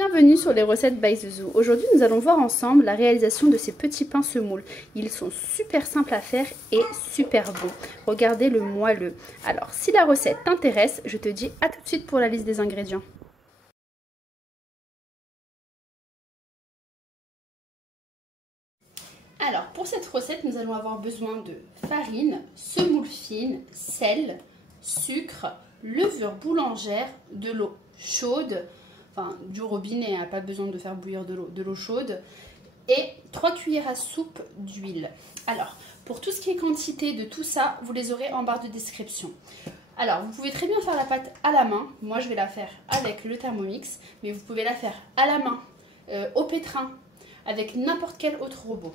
Bienvenue sur les recettes by Zouzou. Aujourd'hui, nous allons voir ensemble la réalisation de ces petits pains semoules. Ils sont super simples à faire et super beaux. Regardez le moelleux. Alors, si la recette t'intéresse, je te dis à tout de suite pour la liste des ingrédients. Alors, pour cette recette, nous allons avoir besoin de farine, semoule fine, sel, sucre, levure boulangère, de l'eau chaude, enfin du robinet, hein, pas besoin de faire bouillir de l'eau chaude, et 3 cuillères à soupe d'huile. Alors, pour tout ce qui est quantité de tout ça, vous les aurez en barre de description. Alors, vous pouvez très bien faire la pâte à la main. Moi, je vais la faire avec le Thermomix, mais vous pouvez la faire à la main, au pétrin, avec n'importe quel autre robot.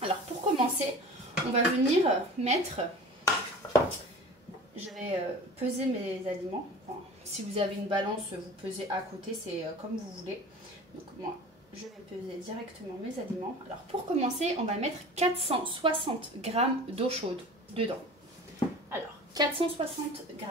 Alors, pour commencer, on va venir mettre... Je vais peser mes aliments. Enfin, si vous avez une balance, vous pesez à côté, c'est comme vous voulez. Donc moi, je vais peser directement mes aliments. Alors pour commencer, on va mettre 460 g d'eau chaude dedans. Alors, 460 g.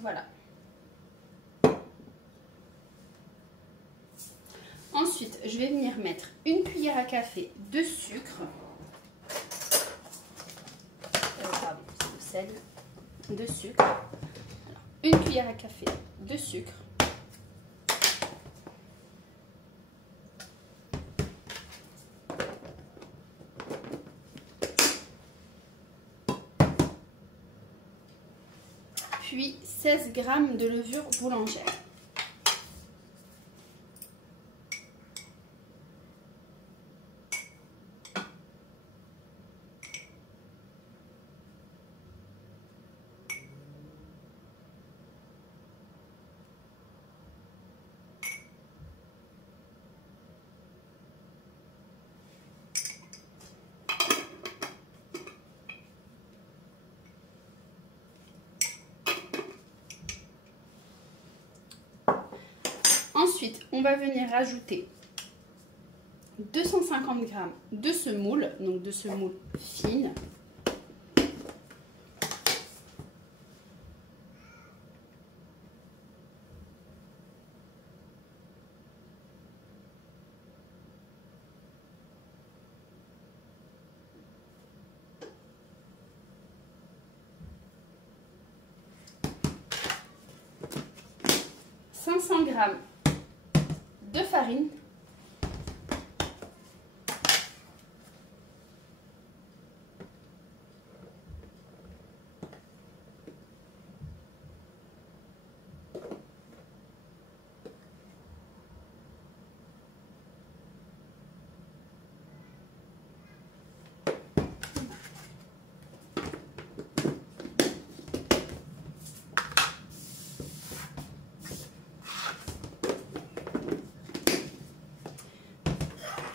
Voilà. Ensuite, je vais venir mettre une cuillère à café de sucre. Pardon, c'est le sel. De sucre. Alors, une cuillère à café de sucre. Puis 16 g de levure boulangère. Ensuite, on va venir rajouter 250 g de semoule, donc de semoule fine. « 500 g de farine,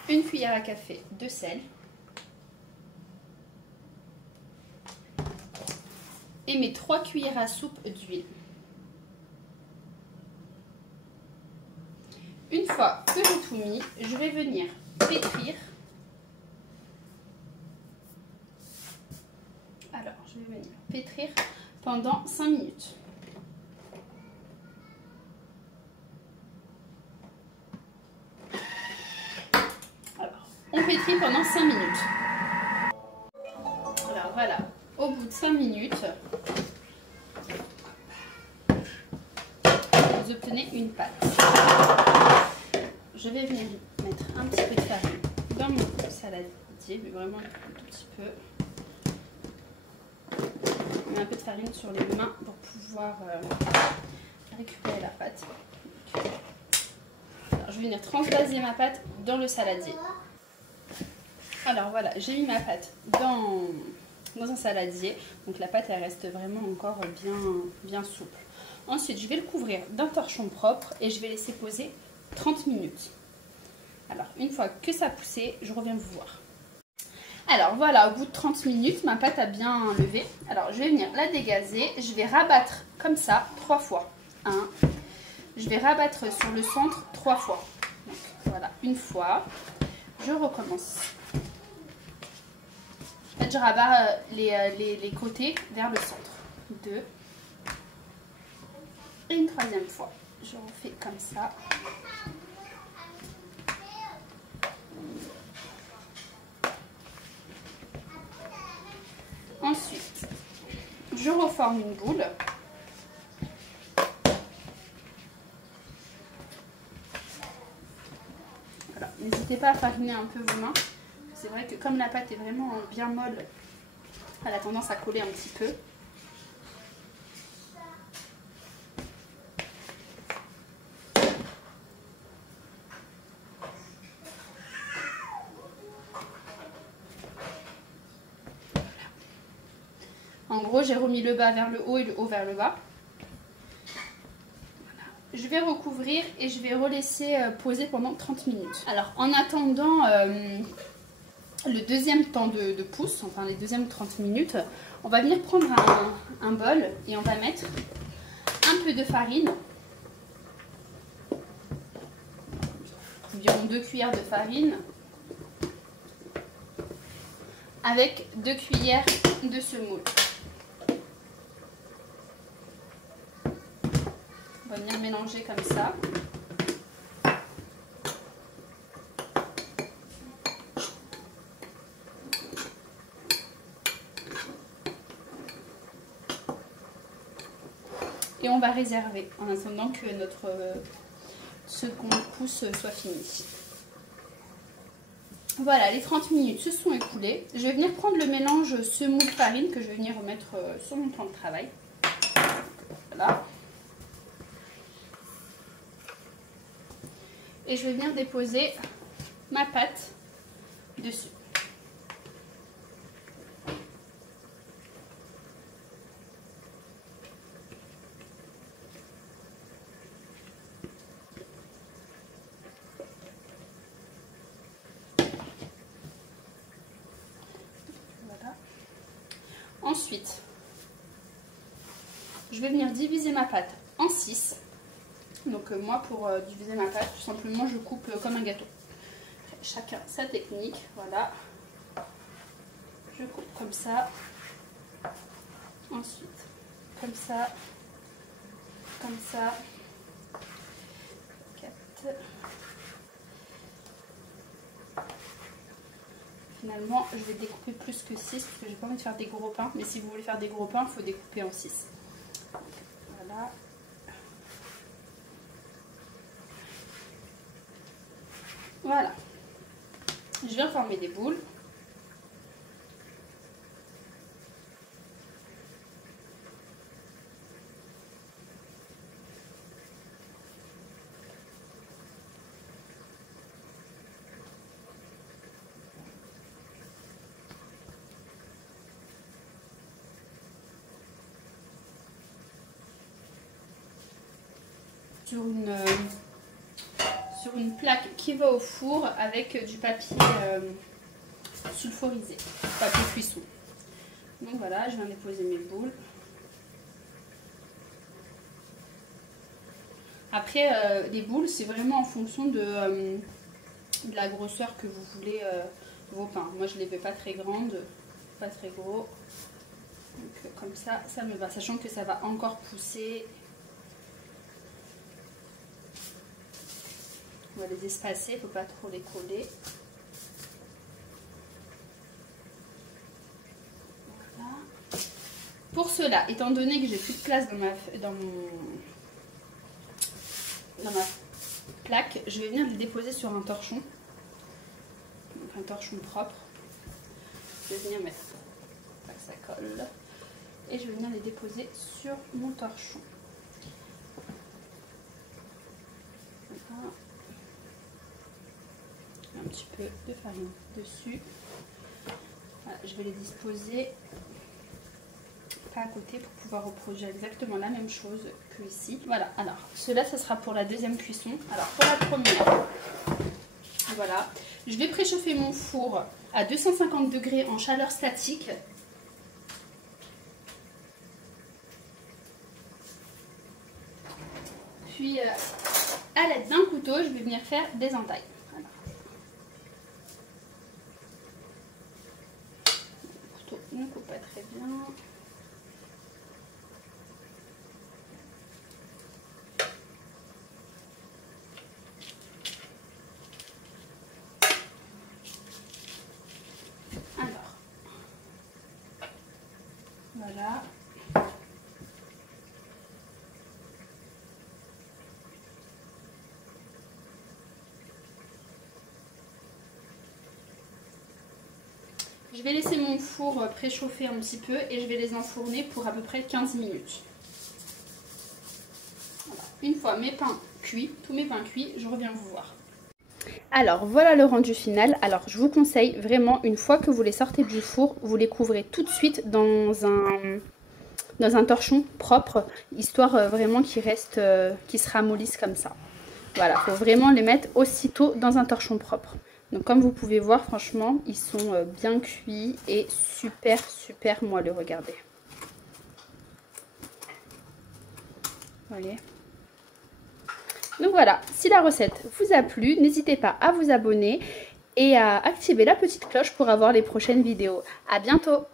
une cuillère à café de sel et mes 3 cuillères à soupe d'huile. Une fois que j'ai tout mis, je vais venir pétrir. Alors, je vais venir pétrir pendant 5 minutes. On pétrit pendant 5 minutes. Alors voilà, au bout de 5 minutes, vous obtenez une pâte. Je vais venir mettre un petit peu de farine dans mon saladier, mais vraiment un tout petit peu. Je mets un peu de farine sur les mains pour pouvoir récupérer la pâte. Alors, je vais venir transvaser ma pâte dans le saladier. Alors voilà, j'ai mis ma pâte dans un saladier. Donc la pâte, elle reste vraiment encore bien souple. Ensuite, je vais le couvrir d'un torchon propre et je vais laisser poser 30 minutes. Alors, une fois que ça a poussé, je reviens vous voir. Alors voilà, au bout de 30 minutes, ma pâte a bien levé. Alors, je vais venir la dégazer. Je vais rabattre comme ça 3 fois. 1. Je vais rabattre sur le centre 3 fois. Donc, voilà, une fois. Je recommence. En fait, je rabats les côtés vers le centre. 2. Et une 3e fois. Je refais comme ça. Ensuite, je reforme une boule. Voilà. N'hésitez pas à fariner un peu vos mains. C'est vrai que comme la pâte est vraiment bien molle, elle a tendance à coller un petit peu. En gros, j'ai remis le bas vers le haut et le haut vers le bas. Voilà. Je vais recouvrir et je vais relaisser poser pendant 30 minutes. Alors, en attendant le deuxième temps de pousse, enfin les deuxièmes 30 minutes, on va venir prendre un bol et on va mettre un peu de farine. Environ 2 cuillères de farine avec 2 cuillères de semoule. On va venir mélanger comme ça. Et on va réserver en attendant que notre second pouce soit fini. Voilà, les 30 minutes se sont écoulées. Je vais venir prendre le mélange semoule-farine que je vais venir remettre sur mon plan de travail. Voilà. Et je vais venir déposer ma pâte dessus. Voilà. Ensuite, je vais venir diviser ma pâte en 6. Donc moi, pour diviser ma pâte, tout simplement, je coupe comme un gâteau. Chacun sa technique, voilà. Je coupe comme ça. Ensuite, comme ça. Comme ça. 4. Finalement, je vais découper plus que 6 parce que j'ai pas envie de faire des gros pains. Mais si vous voulez faire des gros pains, il faut découper en 6. Voilà. Voilà. Je viens former des boules. Sur une plaque qui va au four avec du papier sulfurisé, papier cuisson. Donc voilà, je viens déposer mes boules. Après, les boules, c'est vraiment en fonction de la grosseur que vous voulez vos pains. Moi, je ne les veux pas très grandes, pas très gros. Donc comme ça, ça me va, sachant que ça va encore pousser. On va les espacer, il ne faut pas trop les coller. Voilà. Pour cela, étant donné que j'ai plus de place dans ma plaque, je vais venir les déposer sur un torchon. Donc un torchon propre. Je vais venir mettre ça, que ça colle. Et je vais venir les déposer sur mon torchon. Voilà. Un petit peu de farine dessus. Voilà, je vais les disposer après à côté pour pouvoir reproduire exactement la même chose que ici. Voilà, alors cela ça sera pour la deuxième cuisson. Alors pour la première, voilà, je vais préchauffer mon four à 250 degrés en chaleur statique. Puis à l'aide d'un couteau, je vais venir faire des entailles. Voilà. Le couteau ne coupe pas très bien. Alors, voilà. Je vais laisser mon four préchauffer un petit peu et je vais les enfourner pour à peu près 15 minutes. Voilà. Une fois mes pains cuits, tous mes pains cuits, je reviens vous voir. Alors voilà le rendu final. Alors je vous conseille vraiment, une fois que vous les sortez du four, vous les couvrez tout de suite dans un torchon propre, histoire vraiment qu'ils restent, qu'ils se ramollissent comme ça. Voilà, il faut vraiment les mettre aussitôt dans un torchon propre. Donc comme vous pouvez voir, franchement, ils sont bien cuits et super moelleux, regardez. Voilà. Donc voilà, si la recette vous a plu, n'hésitez pas à vous abonner et à activer la petite cloche pour avoir les prochaines vidéos. À bientôt!